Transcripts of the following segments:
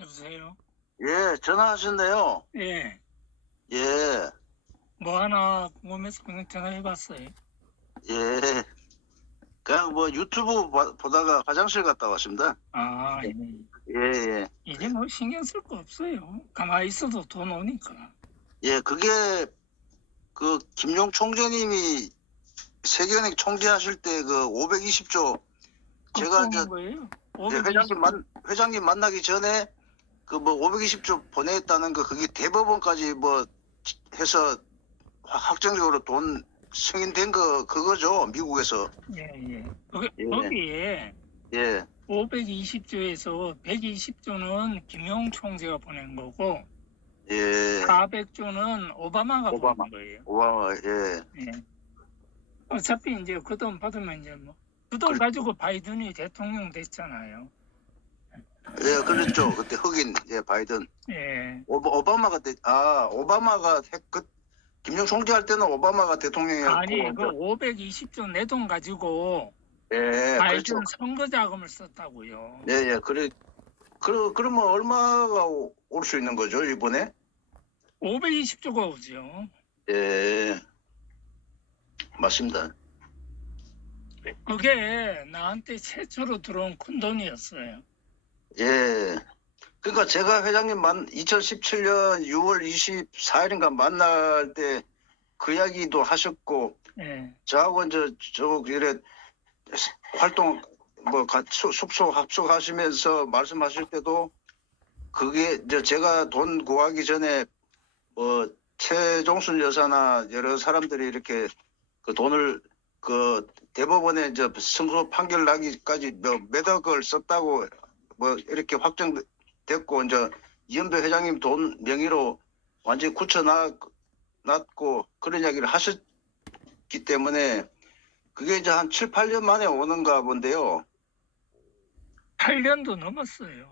여보세요? 예, 전화하셨네요. 예, 예, 뭐 하나 궁금해서 그냥 전화해봤어요. 예. 그냥 뭐 유튜브 보다가 화장실 갔다 왔습니다. 아, 예. 예, 예. 이제 뭐 신경 쓸 거 없어요. 가만히 있어도 돈 오니까. 예, 그게 그 김용 총재님이 세계은행 총재하실 때 그 520조 갖고 제가 오는 거예요. 예, 520조. 회장님 만나기 전에 그 뭐 520조 보냈다는 거 그게 대법원까지 뭐 해서 확정적으로 돈 승인된 거 그거죠, 미국에서. 예, 예. 예, 거기에 예, 520조에서 120조는 김용 총재가 보낸 거고, 예. 400조는 오바마가 오바마, 보낸 거예요. 오바마, 예. 예. 어차피 이제 그 돈 받으면 이제 뭐, 그 돈 그, 가지고 바이든이 대통령 됐잖아요. 예, 그랬죠. 그때 흑인, 예, 바이든. 예. 오바마가, 오바마가, 김정 총재할 때는 오바마가 아니, 대통령이었고, 그 520조 내 돈 가지고 예, 그렇죠. 바이든 선거 자금을 썼다고요. 예, 예, 그러면 얼마가 올 수 있는 거죠, 이번에? 520조가 오죠. 예, 맞습니다. 그게 나한테 최초로 들어온 큰 돈이었어요. 예. 그러니까 제가 회장님 2017년 6월 24일인가 만날 때 그 이야기도 하셨고, 예. 저하고 이제 이래 활동 숙소 합숙하시면서 말씀하실 때도 그게 이제 제가 돈 구하기 전에 뭐 최종순 여사나 여러 사람들이 이렇게 그 돈을 그 대법원에 이제 승소 판결 나기까지 몇 억을 썼다고 뭐 이렇게 확정됐고 이제 이현배 회장님 돈 명의로 완전히 굳혀놨고 그런 이야기를 하셨기 때문에 그게 이제 한 7, 8년 만에 오는가 본데요. 8년도 넘었어요.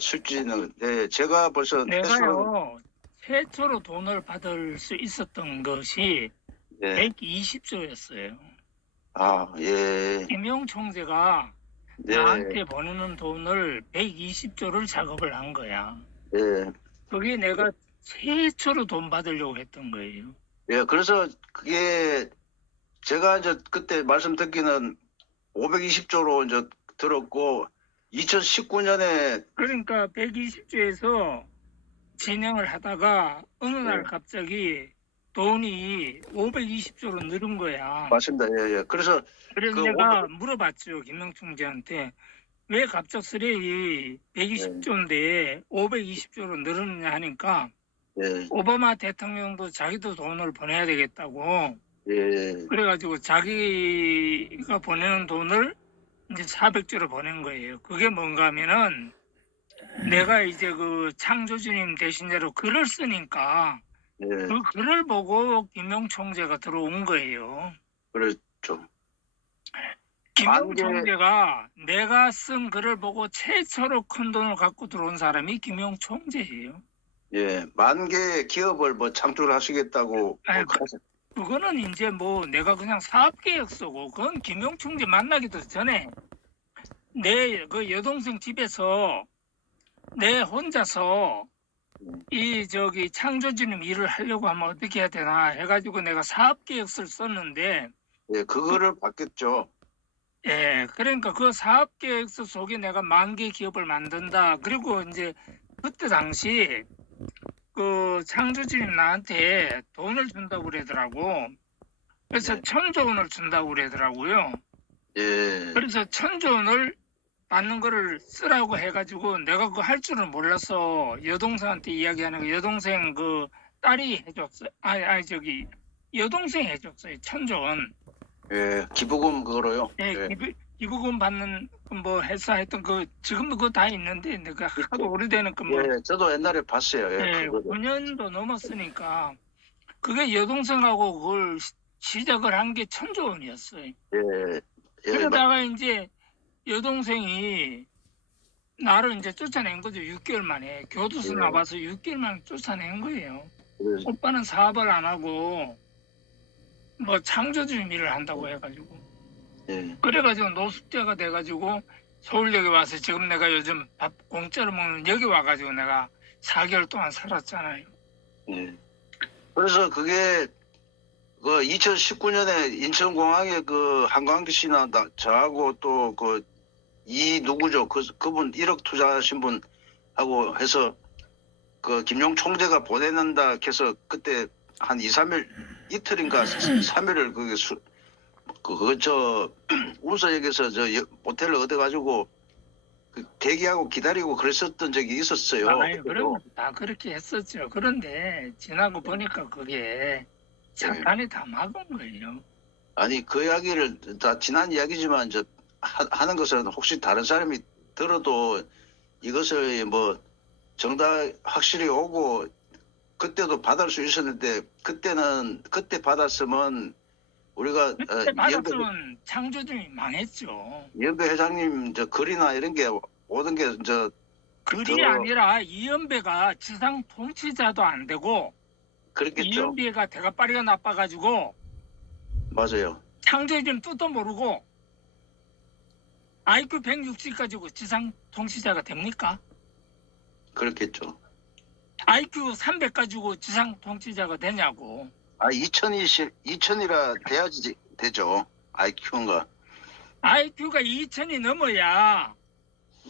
실지는, 네, 제가 벌써 내가요, 최초로 돈을 받을 수 있었던 것이 네, 120조였어요. 예, 김용 총재가 네, 나한테 보내는 돈을 120조를 작업을 한 거야. 예, 그게 내가 최초로 돈 받으려고 했던 거예요. 예, 그래서 그게 제가 이제 그때 말씀 듣기는 520조로 이제 들었고, 2019년에, 그러니까 120조에서 진행을 하다가 어느 날 예, 갑자기 돈이 520조로 늘은 거야. 맞습니다. 예, 예. 그래서 그래서 그 내가 물어봤죠. 김명 총재한테. 왜 갑작스레 예, 120조인데 520조로 늘었느냐 하니까 예, 오바마 대통령도 자기도 돈을 보내야 되겠다고. 예, 그래가지고 자기가 보내는 돈을 이제 400조를 보낸 거예요. 그게 뭔가 하면은 내가 이제 그 창조주님 대신자로 글을 쓰니까 예, 그 글을 보고 김용 총재가 들어온 거예요. 그렇죠. 김용 만개, 총재가 내가 쓴 글을 보고 최초로 큰 돈을 갖고 들어온 사람이 김용 총재예요. 예, 만 개의 기업을 뭐 창출을 하시겠다고 아니, 그거는 이제 뭐 내가 그냥 사업계획 쓰고 그건 김용 총재 만나기도 전에 내 그 여동생 집에서 내 혼자서 이 저기 창조주님 일을 하려고 하면 어떻게 해야 되나 해가지고 내가 사업계획서를 썼는데 예, 그거를 받겠죠. 예 그러니까 그 사업계획서 속에 내가 10,000개 기업을 만든다 그리고 이제 그때 당시 그 창조주님 나한테 돈을 준다고 그러더라고. 그래서 예, 1,000조 원을 준다고 그러더라고요. 예, 그래서 1,000조 원을 받는 거를 쓰라고 해가지고 내가 그거 할 줄은 몰라서 여동생한테 이야기하는 거 여동생 그 딸이 해줬어요. 아니 저기 여동생이 해줬어요. 1,000조 원. 예, 기부금 그거로요. 예, 예, 기부금 받는 뭐 회사 했던 그 지금도 그거 다 있는데 내가 하도 있죠. 오래되는 그 뭐 예, 저도 옛날에 봤어요. 예, 예, 그거를. 9년도 넘었으니까 그게 여동생하고 그걸 시작을 한 게 1,000조 원이었어요. 예, 예, 그러다가 이제 여동생이 나를 이제 쫓아낸 거죠. 6개월 만에. 교도소 예, 나와서 6개월 만에 쫓아낸 거예요. 예, 오빠는 사업을 안 하고 뭐 창조주의 일을 한다고 해가지고. 예, 그래가지고 노숙자가 돼가지고 서울역에 와서 지금 내가 요즘 밥 공짜로 먹는 여기 와가지고 내가 4개월 동안 살았잖아요. 예. 그래서 그게 그 2019년에 인천공항에 그 한광기 씨나 저하고 또 그 이 누구죠? 그분 1억 투자하신 분하고 해서 그 김용 총재가 보내는다 해서 그때 한 2, 3일 이틀인가 3일을 그게 그저 운서역에서 저 모텔을 얻어가지고 그 대기하고 기다리고 그랬었던 적이 있었어요. 아유, 그러면 다 그렇게 했었죠. 그런데 지나고 보니까 그게 사탄이 다 막은 거예요. 아니 그 이야기를 다 지난 이야기지만 저 하는 것은 혹시 다른 사람이 들어도 이것을 뭐 정답 확실히 오고 그때도 받을 수 있었는데 그때 받았으면 우리가 그때 받았으면 창조주이 망했죠. 이현배 회장님 저 글이나 이런 게 모든 게저 글이 아니라 이연배가 지상 통치자도 안 되고 그랬겠죠. 이연배가 대가빠리가 나빠가지고 맞아요. 창조주는 뜻도 모르고 IQ 160 가지고 지상 통치자가 됩니까? 그렇겠죠. IQ 300 가지고 지상 통치자가 되냐고. 2000이라 돼야지 되죠. IQ인가. IQ가 2000이 넘어야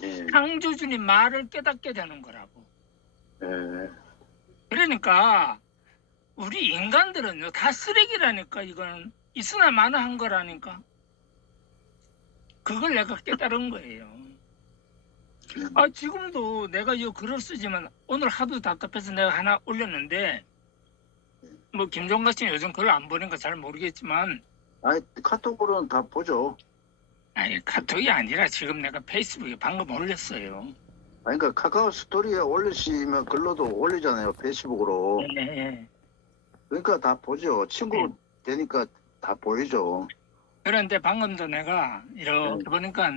예. 창조주님 말을 깨닫게 되는 거라고. 예. 그러니까 우리 인간들은요 다 쓰레기라니까. 이건 있으나 마나 한 거라니까. 그걸 내가 깨달은 거예요. 지금도 내가 이 글을 쓰지만 오늘 하도 답답해서 내가 하나 올렸는데 뭐 김종가 씨는 요즘 글을 안 보니까 잘 모르겠지만 아니 카톡으로는 다 보죠. 아니 카톡이 아니라 지금 내가 페이스북에 방금 올렸어요. 아니 그러니까 카카오 스토리에 올리시면 글로도 올리잖아요. 페이스북으로. 네. 그러니까 다 보죠. 친구 되니까 다 보이죠. 그런데 방금도 내가 이렇게 보니까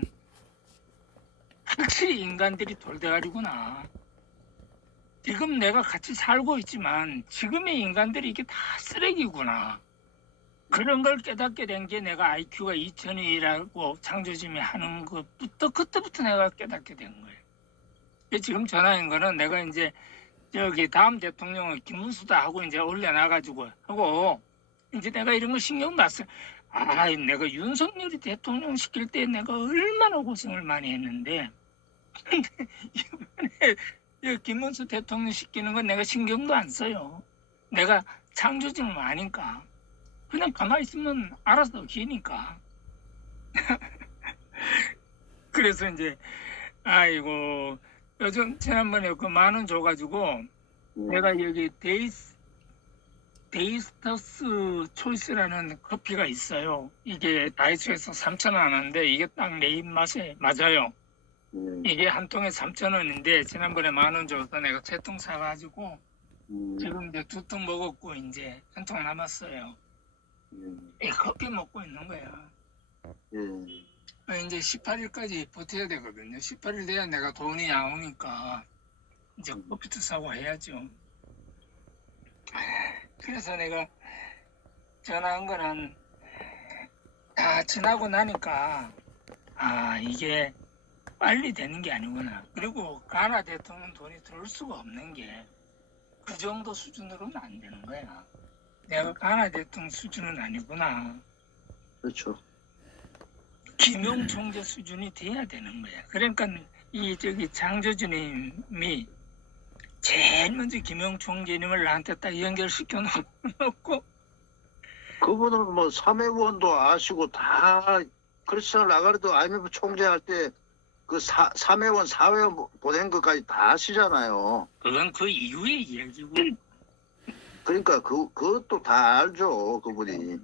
확실히 인간들이 돌대가리구나. 지금 내가 같이 살고 있지만 지금의 인간들이 이게 다 쓰레기구나. 그런 걸 깨닫게 된 게 내가 IQ가 2000이라고 창조주님이 하는 것부터 그때부터 내가 깨닫게 된 거예요. 지금 전화인 거는 내가 이제 저기 다음 대통령은 김문수다 하고 이제 올려놔가지고 하고 이제 내가 이런 거 신경 났어요. 내가 윤석열이 대통령 시킬 때 내가 얼마나 고생을 많이 했는데 근데 이번에 김문수 대통령 시키는 건 내가 신경도 안 써요. 내가 창조주는 아니까 그냥 가만히 있으면 알아서 기니까. 그래서 이제 아이고 요즘 지난번에 그 10,000원 줘가지고 내가 여기 데이스터스 초이스라는 커피가 있어요. 이게 다이소에서 3,000원 하는데 이게 딱 내 입맛에 맞아요. 이게 한 통에 3,000원인데 지난번에 10,000원 줘서 내가 3통 사가지고 지금 이제 2통 먹었고 이제 1통 남았어요. 이 커피 먹고 있는 거야. 이제 18일까지 버텨야 되거든요. 18일 돼야 내가 돈이 나오니까 이제 커피도 사고 해야죠. 그래서 내가 전화한 거는 다 지나고 나니까 이게 빨리 되는 게 아니구나. 그리고 가나 대통령 돈이 들어올 수가 없는 게 그 정도 수준으로는 안 되는 거야. 내가 가나 대통령 수준은 아니구나. 그렇죠. 김용 총재 수준이 돼야 되는 거야. 그러니까 이 창조주님이 제일 먼저 김용 총재님을 나한테 딱 연결시켜 놓고 그분은 뭐 사매원도 아시고 다 크리스티안 라가르도 IMF 총재할 때 그 사매원 사회원 보낸 것까지 다 아시잖아요. 그건 그 이후의 이야기고. 그러니까 그것도 다 알죠 그분이.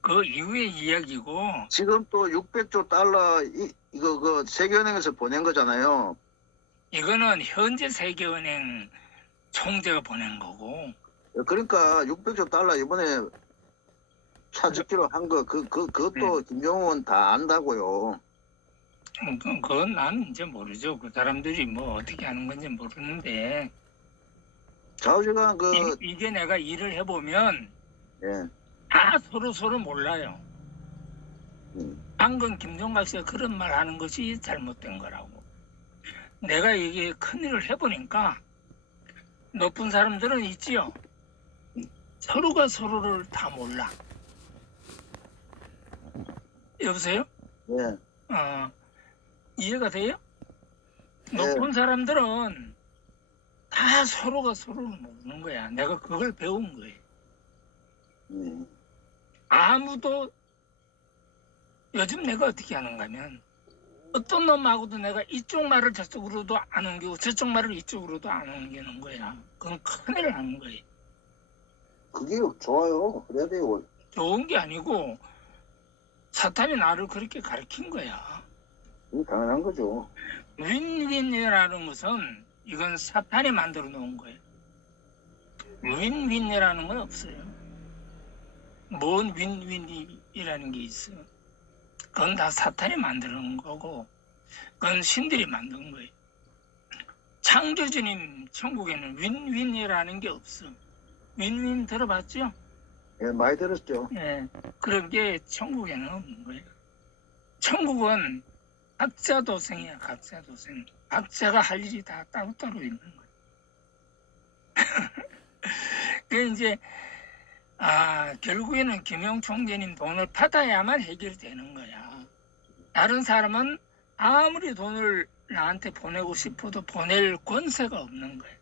그 이후의 이야기고. 지금 또 600조 달러 이거 그 세계은행에서 보낸 거잖아요. 이거는 현재 세계은행 총재가 보낸 거고. 그러니까 600조 달러 이번에 찾기로 한 거 그것도 김정은 다 안다고요. 그건 난 이제 모르죠. 그 사람들이 뭐 어떻게 하는 건지 모르는데. 좌우지간 이게 내가 일을 해보면 다 서로 몰라요. 방금 김종각 씨가 그런 말 하는 것이 잘못된 거라고. 내가 이게 큰일을 해보니까 높은 사람들은 있지요. 서로가 서로를 다 몰라. 여보세요? 예. 이해가 돼요? 네. 높은 사람들은 다 서로가 서로를 모르는 거야. 내가 그걸 배운 거예요. 아무도 요즘 내가 어떻게 하는가 하면 어떤 놈하고도 내가 이쪽 말을 저쪽으로도 안 옮기고 저쪽 말을 이쪽으로도 안 옮기는 거야. 그건 큰일 나는 거예요. 그게 좋아요. 그래야 돼요. 좋은 게 아니고 사탄이 나를 그렇게 가르친 거야. 이게 당연한 거죠. 윈윈이라는 것은 이건 사탄이 만들어 놓은 거예요. 윈윈이라는 건 없어요. 뭔 윈윈이라는 게 있어요. 그건 다 사탄이 만드는 거고 그건 신들이 만든 거예요. 창조주님 천국에는 윈윈이라는 게 없어. 윈윈 들어봤죠? 예, 많이 들었죠. 예, 그런 게 천국에는 없는 거예요. 천국은 각자 도생이야, 각자 도생. 각자가 할 일이 다 따로따로 있는 거예요. 그 이제 결국에는 김영 총재님 돈을 받아야만 해결되는 거야. 다른 사람은 아무리 돈을 나한테 보내고 싶어도 보낼 권세가 없는 거예요.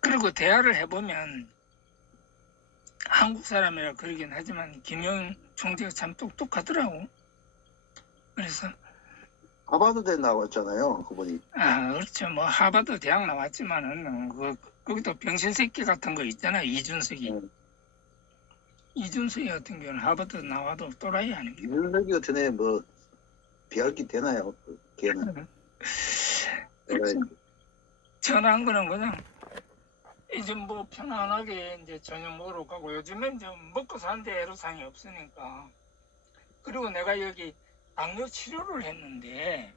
그리고 대화를 해보면 한국 사람이라 그러긴 하지만 김영 총재가 참 똑똑하더라고. 그래서 하버드대 나왔잖아요, 그분이. 그렇죠. 뭐 하버드 대학 나왔지만은 거기도 병신 새끼 같은 거 있잖아. 이준석이. 이준석이 같은 경우는 하버드 나와도 또라이 아닙니까? 이준석이 같은 애 뭐 비할 게 되나요? 걔는. 전화한 거는 그냥 이제 뭐 편안하게 이제 저녁 먹으러 가고 요즘엔 좀 먹고 사는데 애로사항이 없으니까. 그리고 내가 여기 당뇨 치료를 했는데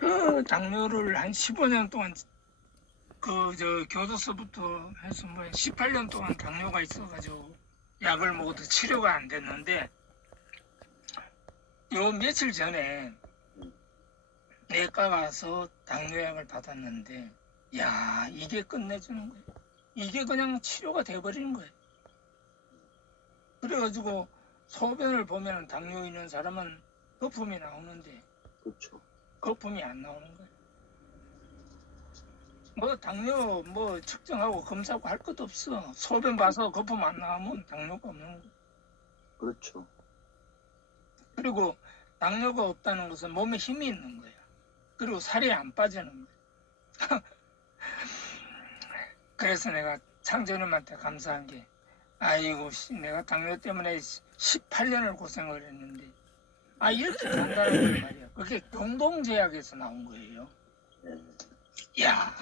그 당뇨를 한 15년 동안 교도소부터 해서 뭐 18년 동안 당뇨가 있어가지고 약을 먹어도 치료가 안 됐는데 요 며칠 전에 내과 가서 당뇨약을 받았는데 야 이게 끝내주는 거예요. 이게 그냥 치료가 돼버리는 거예요. 그래가지고 소변을 보면 당뇨 있는 사람은 거품이 나오는데 그렇죠. 거품이 안 나오는 거예요. 뭐 당뇨 뭐 측정하고 검사하고 할 것도 없어. 소변 봐서 거품 안 나오면 당뇨가 없는 거예요. 그렇죠. 그리고 당뇨가 없다는 것은 몸에 힘이 있는 거예요. 그리고 살이 안 빠지는 거예요. 그래서 내가 창조님한테 감사한 게 아이고 내가 당뇨 때문에 18년을 고생을 했는데 이렇게 간다는 말이야. 그게 경동제약에서 나온 거예요. 이야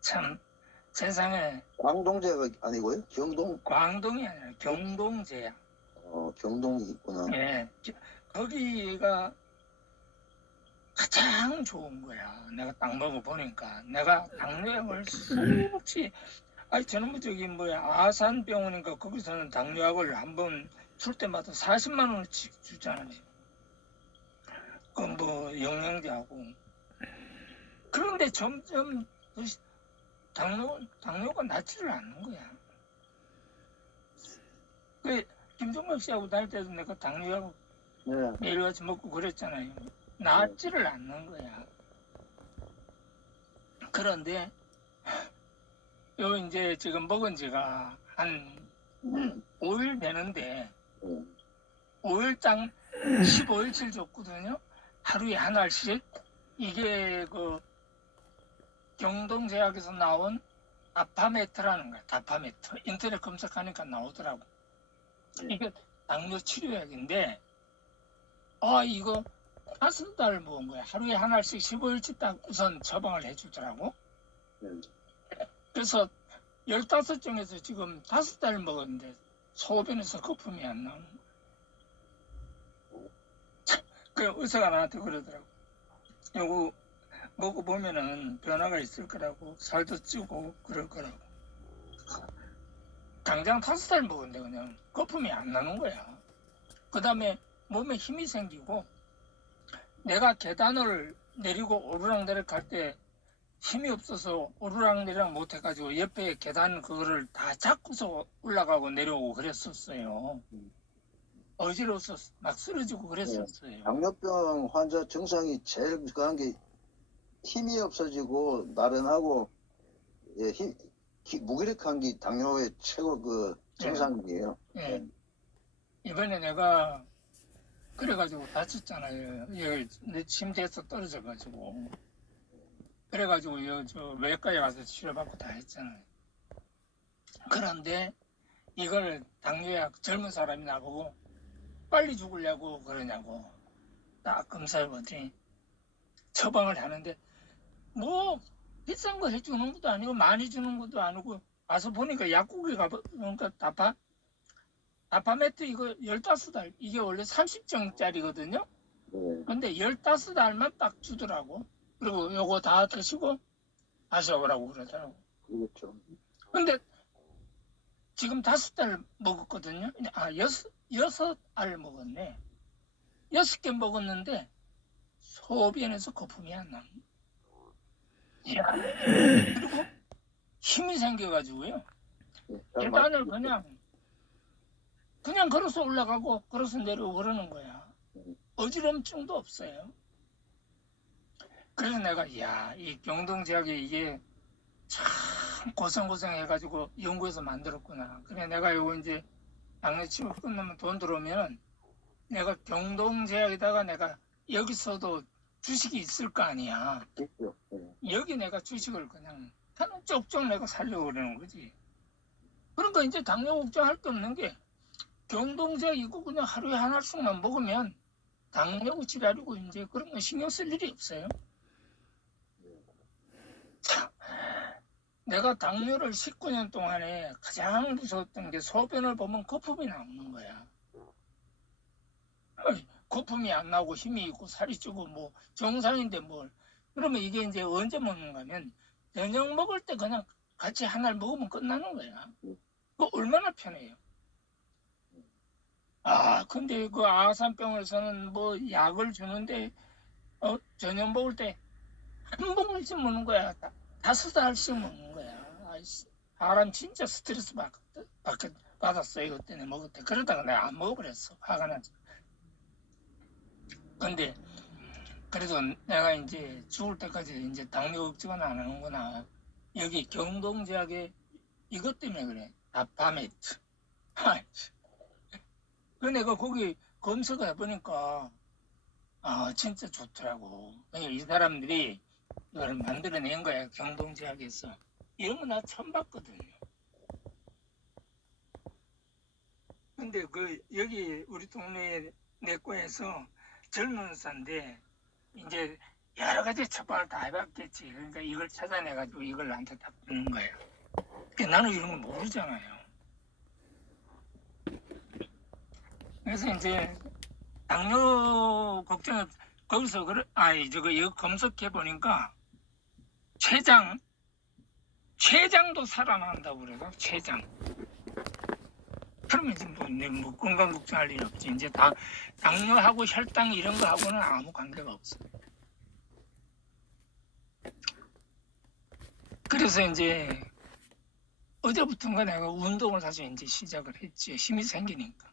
참 세상에 광동제가 아니고요? 경동? 광동이 아니라 경동제약. 경동이 있구나. 예, 거기가 가장 좋은 거야. 내가 딱 먹어보니까 내가 당뇨약을 수없이 저는 아산병원인가 거기서는 당뇨약을 한번 줄 때마다 40만 원씩 주잖아요. 그 영양제하고. 그런데 점점 당뇨가 낫지를 않는 거야. 그 김종박 씨하고 다닐 때도 내가 당뇨약 매일같이 먹고 그랬잖아요. 낫지를 않는 거야. 그런데 요 이제 지금 먹은 지가 한 5일 되는데 5일당 15일치를 줬거든요. 하루에 한 알씩. 이게 경동제약에서 나온 다파메트라는 거야. 다파메트. 인터넷 검색하니까 나오더라고. 이게 당뇨 치료약인데 이거 5달 먹은 거야. 하루에 한 알씩 15일치 딱 우선 처방을 해주더라고. 그래서 15종에서 지금 5달 먹었는데 소변에서 거품이 안 나오는 거야. 그 의사가 나한테 그러더라고. 요거 먹어보면은 변화가 있을 거라고, 살도 찌고 그럴 거라고. 당장 5달 먹었는데 그냥 거품이 안 나는 거야. 그 다음에 몸에 힘이 생기고, 내가 계단을 내리고 오르락내리락 할 때 힘이 없어서 오르락내리락 못해가지고 옆에 계단 그거를 다 잡고서 올라가고 내려오고 그랬었어요. 어지러워서 막 쓰러지고 그랬었어요. 당뇨병 환자 증상이 제일 강한 게 힘이 없어지고 나른하고, 예, 무기력한 게 당뇨의 최고 그 증상이에요. 예. 이번에 내가 그래가지고 다쳤잖아요. 여기 내 침대에서 떨어져가지고. 그래가지고 저 외과에 가서 치료받고 다 했잖아요. 그런데 이걸 당뇨약 젊은 사람이 나보고 빨리 죽으려고 그러냐고 딱 검사해보더니 처방을 하는데 뭐 비싼 거 해주는 것도 아니고 많이 주는 것도 아니고 와서 보니까 약국에 가보니까 다파메트 이거 15달 이게 원래 30정짜리거든요. 근데 15달만 딱 주더라고. 그리고 요거 다 드시고 다시 오라고 그러더라고. 그렇죠. 근데 지금 5달 먹었거든요. 여섯 알 먹었네. 6개 먹었는데 소변에서 거품이 안 나. 그리고 힘이 생겨가지고요. 계단을 그냥 걸어서 올라가고 걸어서 내려오고 그러는 거야. 어지럼증도 없어요. 그래서 내가 이 경동제약이 이게 참 고생해가지고 연구해서 만들었구나. 그래 내가 이거 이제 당뇨 치료 끝나면 돈 들어오면 내가 경동제약에다가 내가 여기서도 주식이 있을 거 아니야. 여기 내가 주식을 그냥 하는 쪽쪽 내가 살려고 그러는 거지. 그러니까 이제 당뇨 걱정할 게 없는 게 경동제약 이거 그냥 하루에 하나씩만 먹으면 당뇨 질환이고 이제 그런 거 신경 쓸 일이 없어요. 참, 내가 당뇨를 19년 동안에 가장 무서웠던 게 소변을 보면 거품이 나오는 거야. 거품이 안 나오고 힘이 있고 살이 찌고 뭐 정상인데 뭘. 그러면 이게 이제 언제 먹는가 하면 저녁 먹을 때 그냥 같이 하나를 먹으면 끝나는 거야. 그거 얼마나 편해요. 근데 그 아산병원에서는 뭐 약을 주는데 저녁 먹을 때 한 봉지씩 먹는 거야. 5알씩 먹는 거야. 사람 진짜 스트레스 받았어. 이것 때문에 먹을 때. 그러다가 내가 안 먹어버렸어. 화가 나서. 근데 그래도 내가 이제 죽을 때까지 이제 당뇨 걱정은 안 하는구나. 여기 경동제약에 이것 때문에 그래. 다파메트. 그 내가 거기 검색을 해보니까 진짜 좋더라고. 이 사람들이 이걸 만들어낸 거야. 경동제약에서. 이런 거 나 처음 봤거든요. 근데 여기 우리 동네 내과에서 젊은 사인데 이제 여러 가지 처방을 다 해봤겠지. 그러니까 이걸 찾아내가지고 이걸 나한테 다 주는 거예요. 그러니까 나는 이런 거 모르잖아요. 그래서 이제 당뇨 걱정을 거기서 이거 검색해 보니까 췌장도 살아난다고 그래요. 췌장. 그러면 이제 뭐 건강 걱정할 일 없지. 이제 당뇨하고 혈당 이런 거 하고는 아무 관계가 없어. 그래서 이제 어제부터인가 내가 운동을 다시 이제 시작을 했지. 힘이 생기니까.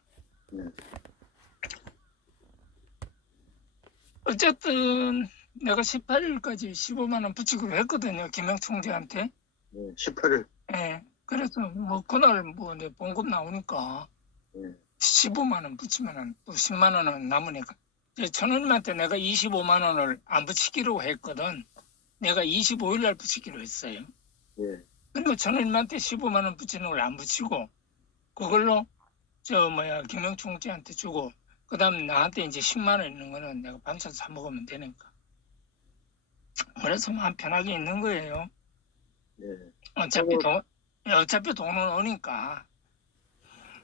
어쨌든 내가 18일까지 15만 원 붙이기로 했거든요. 김영 총재한테. 18일. 예. 그래서 뭐 그날 뭐 내 봉급 나오니까 15만 원 붙이면은 또 10만 원은 남으니까. 천원님한테 내가 25만 원을 안 붙이기로 했거든. 내가 25일 날 붙이기로 했어요. 그리고 천원님한테 15만 원 붙이는 걸 안 붙이고 그걸로 김영 총재한테 주고 그다음 나한테 이제 10만 원 있는 거는 내가 반찬 사 먹으면 되니까. 그래서 마음 편하게 있는 거예요. 어차피 돈은 오니까.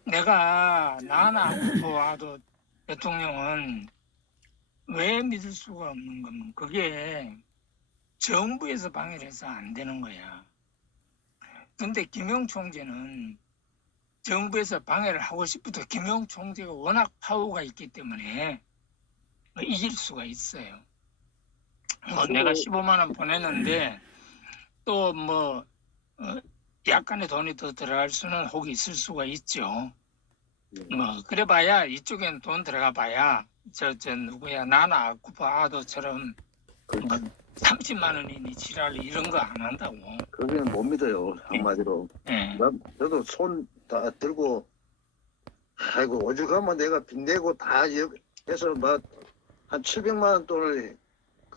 내가 나나 아도 대통령은 왜 믿을 수가 없는 거면 그게 정부에서 방해를 해서 안 되는 거야. 근데 김영 총재는 정부에서 방해를 하고 싶어도 김용 총재가 워낙 파워가 있기 때문에 이길 수가 있어요. 뭐 내가 15만 원 보냈는데 또 뭐 약간의 돈이 더 들어갈 수는 혹 있을 수가 있죠. 뭐 그래봐야 이쪽엔 돈 들어가 봐야 저 누구야 나나 아쿠파 아도처럼 뭐 30만 원이니 지랄 이런 거 안 한다고. 그거는 못 믿어요, 한마디로. 예. 저도 손 다 들고, 아이고, 오죽하면 내가 빚내고 다 해서 막 한 700만 원 돈을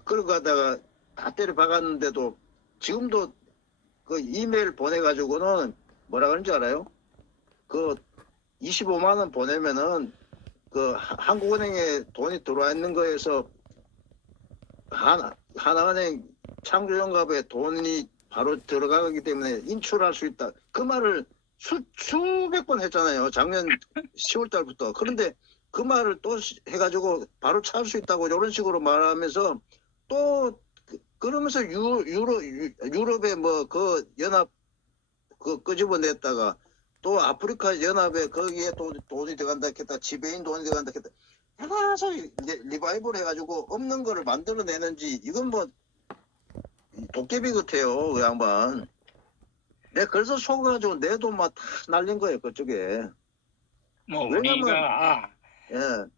끌고 가다가 다 때려 박았는데도 지금도 그 이메일 보내가지고는 뭐라 그러는지 알아요? 그 25만 원 보내면은 그 한국은행에 돈이 들어와 있는 거에서 하나은행 창조연갑에 돈이 바로 들어가기 때문에 인출할 수 있다. 그 말을 수백 번 했잖아요. 작년 10월 달부터. 그런데 그 말을 또 해가지고 바로 찾을 수 있다고 이런 식으로 말하면서 또 그러면서 유럽의 뭐 그 연합 그 끄집어냈다가 또 아프리카 연합에 거기에 돈이 들어간다 했다. 지배인 돈이 들어간다 했다. 하나서 리바이벌 해가지고 없는 거를 만들어내는지 이건 뭐 도깨비 같아요, 그 양반. 내가 그래서 속아가지고 내 돈만 다 날린 거예요, 그쪽에. 뭐 왜냐면 우리가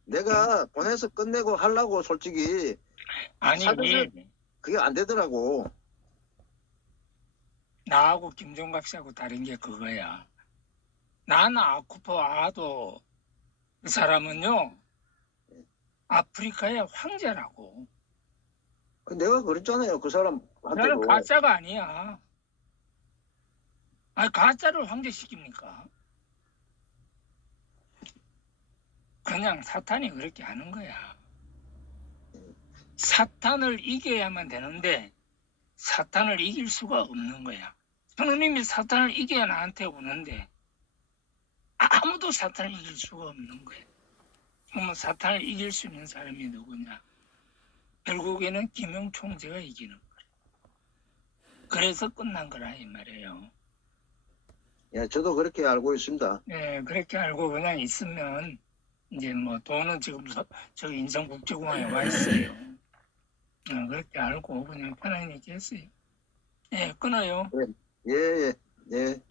내가 보내서 끝내고 하려고 솔직히 아니 사실 그게 안 되더라고. 나하고 김종각 씨하고 다른 게 그거야. 나나 아쿠파 아도 그 사람은요 아프리카의 황제라고. 내가 그랬잖아요, 그 나는 사람한테도. 가짜가 아니야. 아니 가짜를 황제시킵니까? 그냥 사탄이 그렇게 하는 거야. 사탄을 이겨야만 되는데 사탄을 이길 수가 없는 거야. 하느님이 사탄을 이겨야 나한테 오는데 아무도 사탄을 이길 수가 없는 거야. 그러면 사탄을 이길 수 있는 사람이 누구냐? 결국에는 김용 총재가 이기는 거야. 그래서 끝난 거라 이 말이에요. 예, 저도 그렇게 알고 있습니다. 네, 그렇게 알고 그냥 있으면 이제 뭐 돈은 지금 저 인천국제공항에 와 있어요. 그렇게 알고 그냥 편안히 얘기했어요. 예, 끊어요. 예, 예, 예.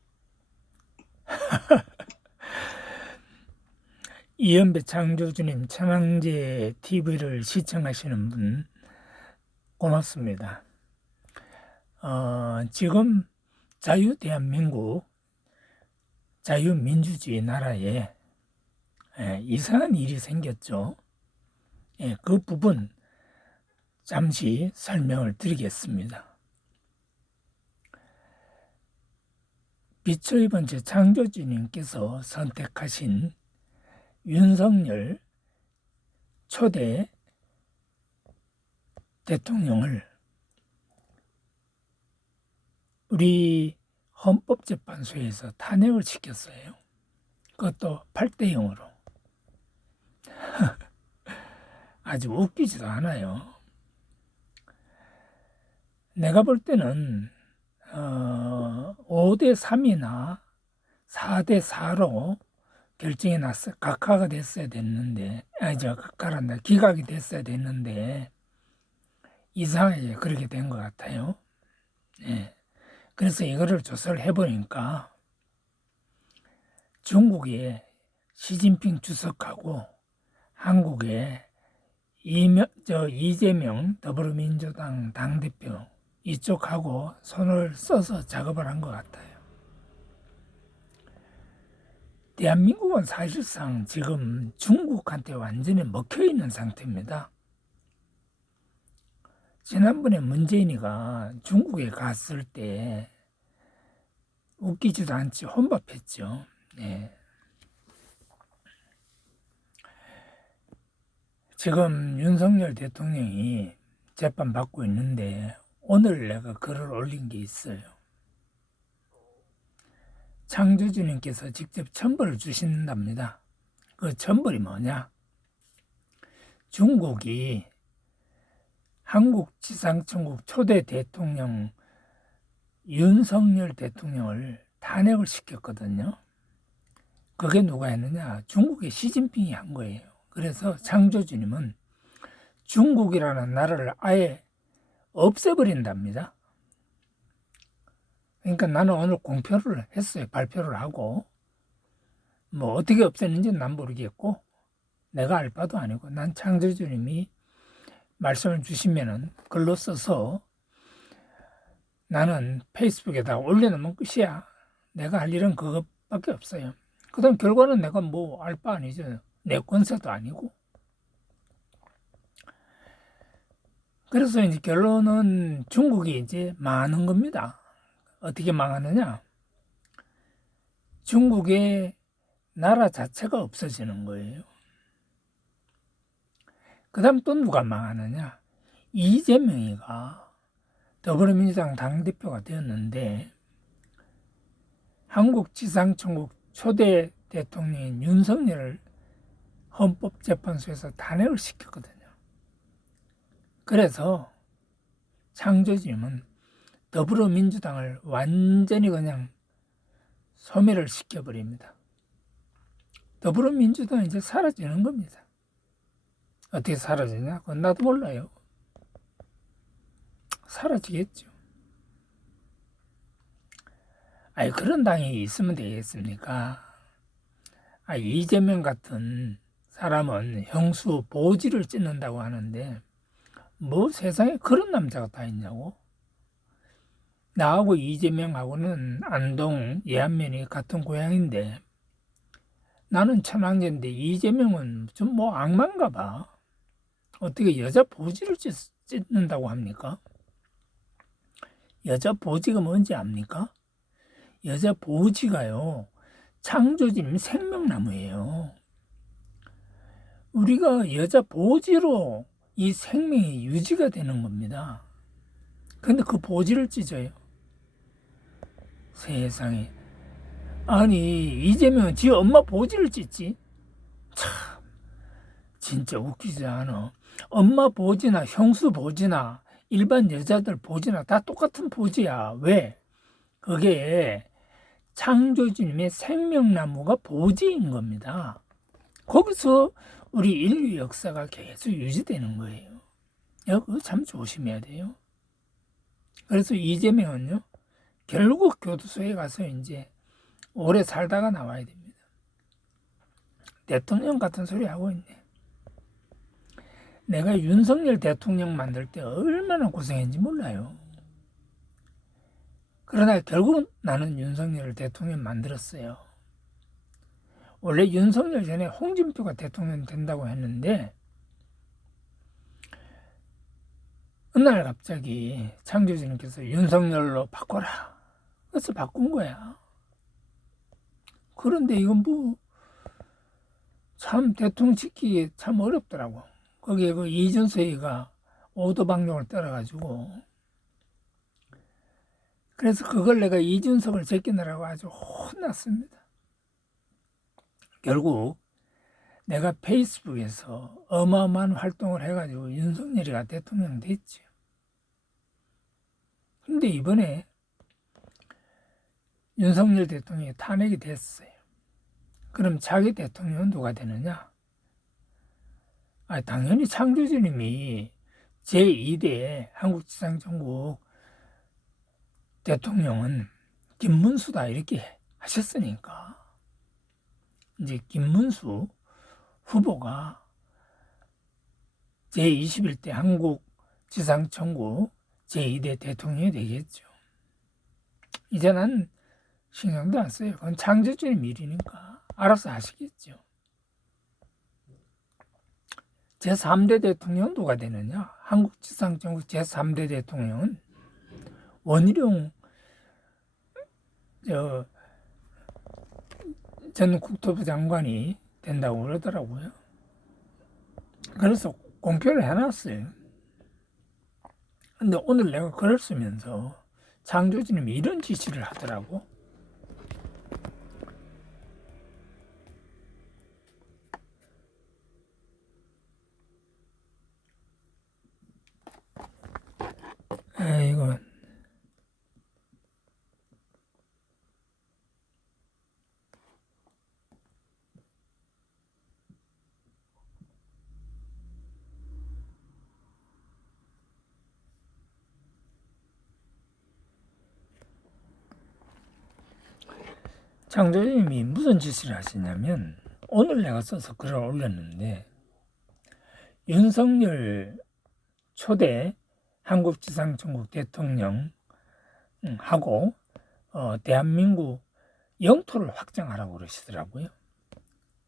이연배 창조주님 천황제 TV를 시청하시는 분 고맙습니다. 지금 자유대한민국 자유민주주의 나라에 이상한 일이 생겼죠. 그 부분 잠시 설명을 드리겠습니다. 빛의 번째 창조주님께서 선택하신 윤석열 초대 대통령을 우리 헌법재판소에서 탄핵을 시켰어요. 그것도 8대 0으로. 아주 웃기지도 않아요. 내가 볼 때는 5대 3이나 4대 4로 결정이 났어. 각하가 됐어야 됐는데, 각하란다. 기각이 됐어야 됐는데, 이상하게 그렇게 된 것 같아요. 예. 그래서 이거를 조사를 해보니까, 중국의 시진핑 주석하고 한국의 이재명 더불어민주당 당대표 이쪽하고 손을 써서 작업을 한 것 같아요. 대한민국은 사실상 지금 중국한테 완전히 먹혀있는 상태입니다. 지난번에 문재인이가 중국에 갔을 때 웃기지도 않지 혼밥했죠. 네. 지금 윤석열 대통령이 재판받고 있는데 오늘 내가 글을 올린 게 있어요. 창조주님께서 직접 천벌을 주신답니다. 그 천벌이 뭐냐? 중국이 한국지상천국 초대 대통령 윤석열 대통령을 탄핵을 시켰거든요. 그게 누가 했느냐? 중국의 시진핑이 한 거예요. 그래서 창조주님은 중국이라는 나라를 아예 없애버린답니다. 그러니까 나는 오늘 공표를 했어요. 발표를 하고. 뭐 어떻게 없애는지는 난 모르겠고 내가 알 바도 아니고 난 창조주님이 말씀을 주시면은 글로 써서 나는 페이스북에다 올려놓으면 끝이야. 내가 할 일은 그것밖에 없어요. 그 다음 결과는 내가 뭐 알 바 아니죠. 내 권세도 아니고. 그래서 이제 결론은 중국이 이제 망하는 겁니다. 어떻게 망하느냐? 중국의 나라 자체가 없어지는 거예요. 그 다음 또 누가 망하느냐? 이재명이가 더불어민주당 당대표가 되었는데 한국지상천국 초대 대통령인 윤석열을 헌법재판소에서 탄핵을 시켰거든요. 그래서 창조주님은 더불어민주당을 완전히 그냥 소멸을 시켜버립니다. 더불어민주당은 이제 사라지는 겁니다. 어떻게 사라지냐? 그건 나도 몰라요. 사라지겠죠. 아니, 그런 당이 있으면 되겠습니까? 이재명 같은 사람은 형수 보지를 찢는다고 하는데 뭐 세상에 그런 남자가 다 있냐고? 나하고 이재명하고는 안동, 예안면이 같은 고향인데 나는 천황제인데 이재명은 좀 뭐 악마인가 봐. 어떻게 여자 보지를 찢는다고 합니까? 여자 보지가 뭔지 압니까? 여자 보지가요, 창조주님 생명나무예요. 우리가 여자 보지로 이 생명이 유지가 되는 겁니다. 근데 그 보지를 찢어요. 세상에. 아니, 이재명은 지 엄마 보지를 찢지? 참, 진짜 웃기지 않아. 엄마 보지나 형수 보지나 일반 여자들 보지나 다 똑같은 보지야. 왜? 그게 창조주님의 생명나무가 보지인 겁니다. 거기서 우리 인류 역사가 계속 유지되는 거예요. 그거 참 조심해야 돼요. 그래서 이재명은요, 결국 교도소에 가서 이제 오래 살다가 나와야 됩니다. 대통령 같은 소리 하고 있네. 내가 윤석열 대통령 만들 때 얼마나 고생했는지 몰라요. 그러나 결국 나는 윤석열을 대통령 만들었어요. 원래 윤석열 전에 홍준표가 대통령 된다고 했는데 어느 날 갑자기 창조주님께서 윤석열로 바꿔라. 그래서 바꾼 거야. 그런데 이건 뭐 참 대통령 지키기 참 어렵더라고. 거기에 그 이준석이가 오도방정을 떨어가지고 그래서 그걸 내가 이준석을 제끼느라고 아주 혼났습니다. 결국 내가 페이스북에서 어마어마한 활동을 해가지고 윤석열이가 대통령 됐죠. 근데 이번에 윤석열 대통령이 탄핵이 됐어요. 그럼 자기 대통령은 누가 되느냐? 당연히 창조주님이 제2대 한국지상정국 대통령은 김문수다 이렇게 하셨으니까 이제 김문수 후보가 제21대 한국지상정국 제2대 대통령이 되겠죠. 이제 난 신경도 안 써요. 그건 창조주님 일이니까 알아서 하시겠죠. 제3대 대통령은 누가 되느냐? 한국지상정국 제3대 대통령은 원희룡 전 국토부 장관이 된다고 그러더라고요. 그래서 공표를 해놨어요. 근데 오늘 내가 글을 쓰면서 창조주님이 이런 지시를 하더라고. 이건 창조님이 무슨 짓을 하시냐면 오늘 내가 써서 글을 올렸는데 윤석열 초대 한국지상천국 대통령 하고 대한민국 영토를 확장하라고 그러시더라고요.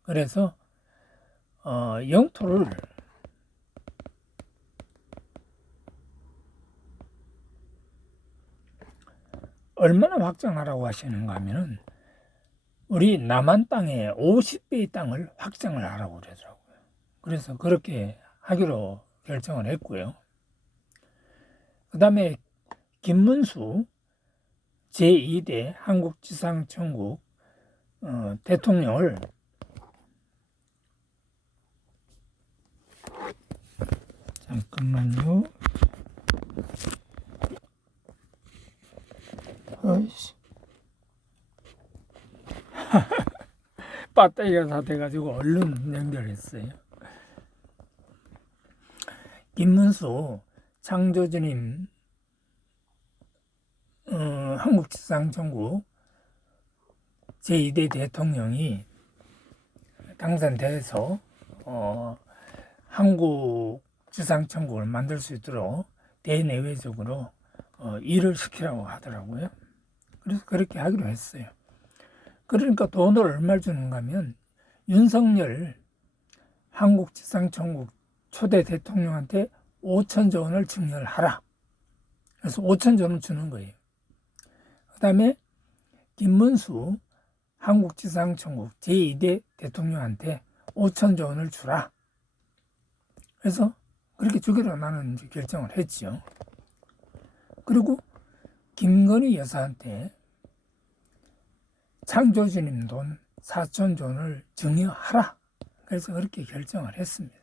그래서 영토를 얼마나 확장하라고 하시는가 하면은 우리 남한 땅의 50배의 땅을 확장을 하라고 그러더라고요. 그래서 그렇게 하기로 결정을 했고요. 그 다음에 김문수 제2대 한국지상천국 대통령을 잠깐만요. 어이씨. 배터리가 다 돼가지고 얼른 연결했어요. 김문수 창조주님 한국지상천국 제2대 대통령이 당선돼서 한국지상천국을 만들 수 있도록 대내외적으로 일을 시키라고 하더라고요. 그래서 그렇게 하기로 했어요. 그러니까 돈을 얼마를 주는가 하면 윤석열 한국지상천국 초대 대통령한테 5천조 원을 증여하라. 그래서 5천조 원을 주는 거예요. 그 다음에 김문수 한국지상천국 제2대 대통령한테 5천조 원을 주라. 그래서 그렇게 주기로 나는 이제 결정을 했죠. 그리고 김건희 여사한테 창조주님 돈 4천조 원을 증여하라. 그래서 그렇게 결정을 했습니다.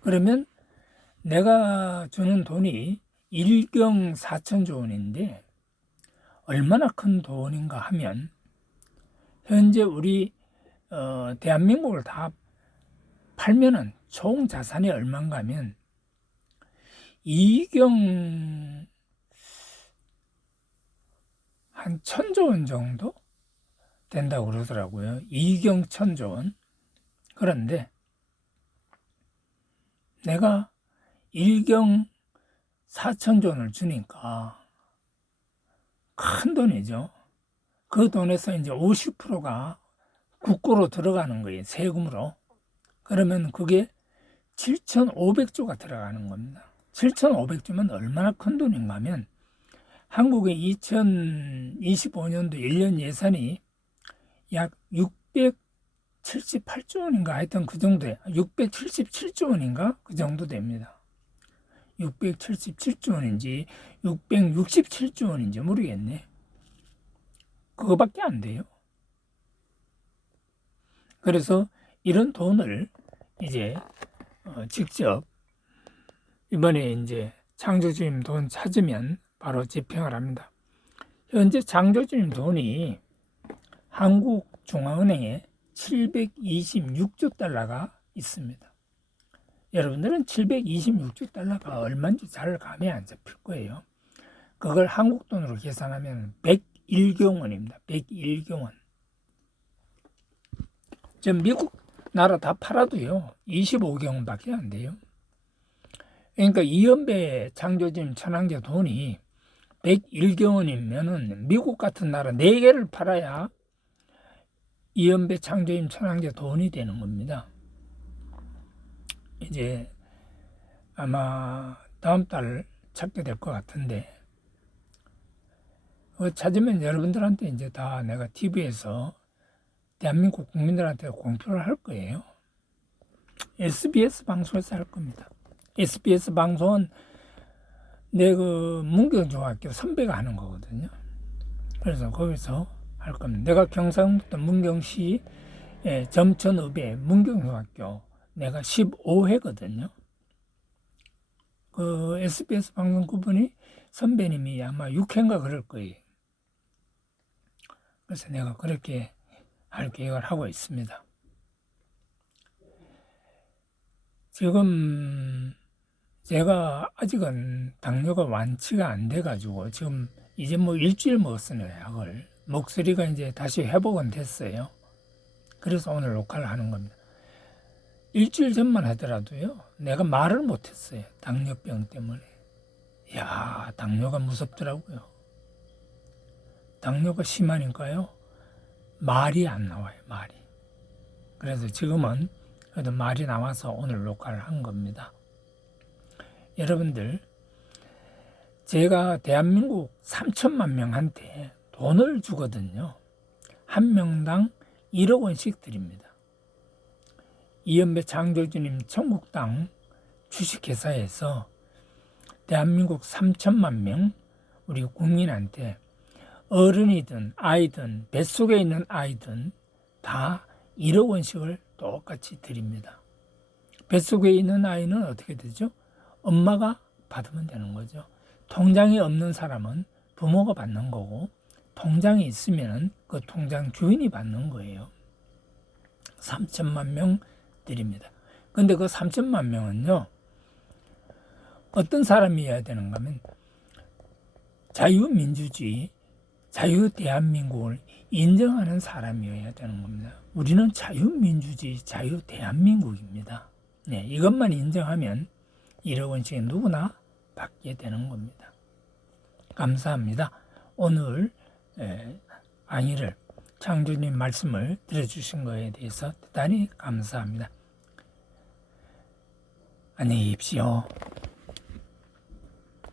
그러면 내가 주는 돈이 1경 4천조 원인데 얼마나 큰 돈인가 하면 현재 우리 대한민국을 다 팔면은 총 자산이 얼마인가 하면 2경 한 1,000조 원 정도 된다고 그러더라고요. 2경 1,000조 원. 그런데 내가 1경 4천조 원을 주니까 큰 돈이죠. 그 돈에서 이제 50%가 국고로 들어가는 거예요. 세금으로. 그러면 그게 7,500조가 들어가는 겁니다. 7,500조면 얼마나 큰 돈인가 하면 한국의 2025년도 1년 예산이 약 678조 원인가 하여튼 그 정도에 677조 원인가 그 정도 됩니다. 677조 원인지 667조 원인지 모르겠네. 그거밖에 안 돼요. 그래서 이런 돈을 이제 직접 이번에 이제 창조주님 돈 찾으면 바로 집행을 합니다. 현재 창조주님 돈이 한국중앙은행에 726조 달러가 있습니다. 여러분들은 726조 달러가 얼마인지 잘 감이 안 잡힐 거예요. 그걸 한국 돈으로 계산하면 101경 원입니다. 101경 원. 저 미국 나라 다 팔아도요 25경 원밖에 안 돼요. 그러니까 이연배 창조주님 천황제 돈이 101경 원이면은 미국 같은 나라 4개를 팔아야 이연배 창조주님 천황제 돈이 되는 겁니다. 이제 아마 다음 달 찾게 될 것 같은데 찾으면 여러분들한테 이제 다 내가 TV에서 대한민국 국민들한테 공표를 할 거예요. SBS 방송에서 할 겁니다. SBS 방송은 내 그 문경중학교 선배가 하는 거거든요. 그래서 거기서 할 겁니다. 내가 경상북도 문경시 점천읍의 문경중학교 내가 15회거든요. 그 SBS 방송 그분이 선배님이 아마 6회인가 그럴 거예요. 그래서 내가 그렇게 할 계획을 하고 있습니다. 지금 제가 아직은 당뇨가 완치가 안 돼가지고 지금 이제 뭐 일주일 먹었어요, 약을. 목소리가 이제 다시 회복은 됐어요. 그래서 오늘 녹화를 하는 겁니다. 일주일 전만 하더라도요, 내가 말을 못했어요. 당뇨병 때문에. 이야, 당뇨가 무섭더라고요. 당뇨가 심하니까요, 말이 안 나와요, 말이. 그래서 지금은 그래도 말이 나와서 오늘 녹화를 한 겁니다. 여러분들, 제가 대한민국 3천만 명한테 돈을 주거든요. 한 명당 1억 원씩 드립니다. 이연배 창조주님 천국당 주식회사에서 대한민국 3천만 명 우리 국민한테 어른이든 아이든 뱃속에 있는 아이든 다 1억 원씩을 똑같이 드립니다. 뱃속에 있는 아이는 어떻게 되죠? 엄마가 받으면 되는 거죠. 통장이 없는 사람은 부모가 받는 거고, 통장이 있으면 그 통장 주인이 받는 거예요. 3천만 명 드립니다. 근데 그 3천만 명은요, 어떤 사람이어야 되는가 하면 자유민주주의, 자유대한민국을 인정하는 사람이어야 되는 겁니다. 우리는 자유민주주의, 자유대한민국입니다. 네, 이것만 인정하면 1억 원씩 누구나 받게 되는 겁니다. 감사합니다. 오늘 강의를 창조님 말씀을 들어주신 것에 대해서 대단히 감사합니다. 안녕히 계십시오.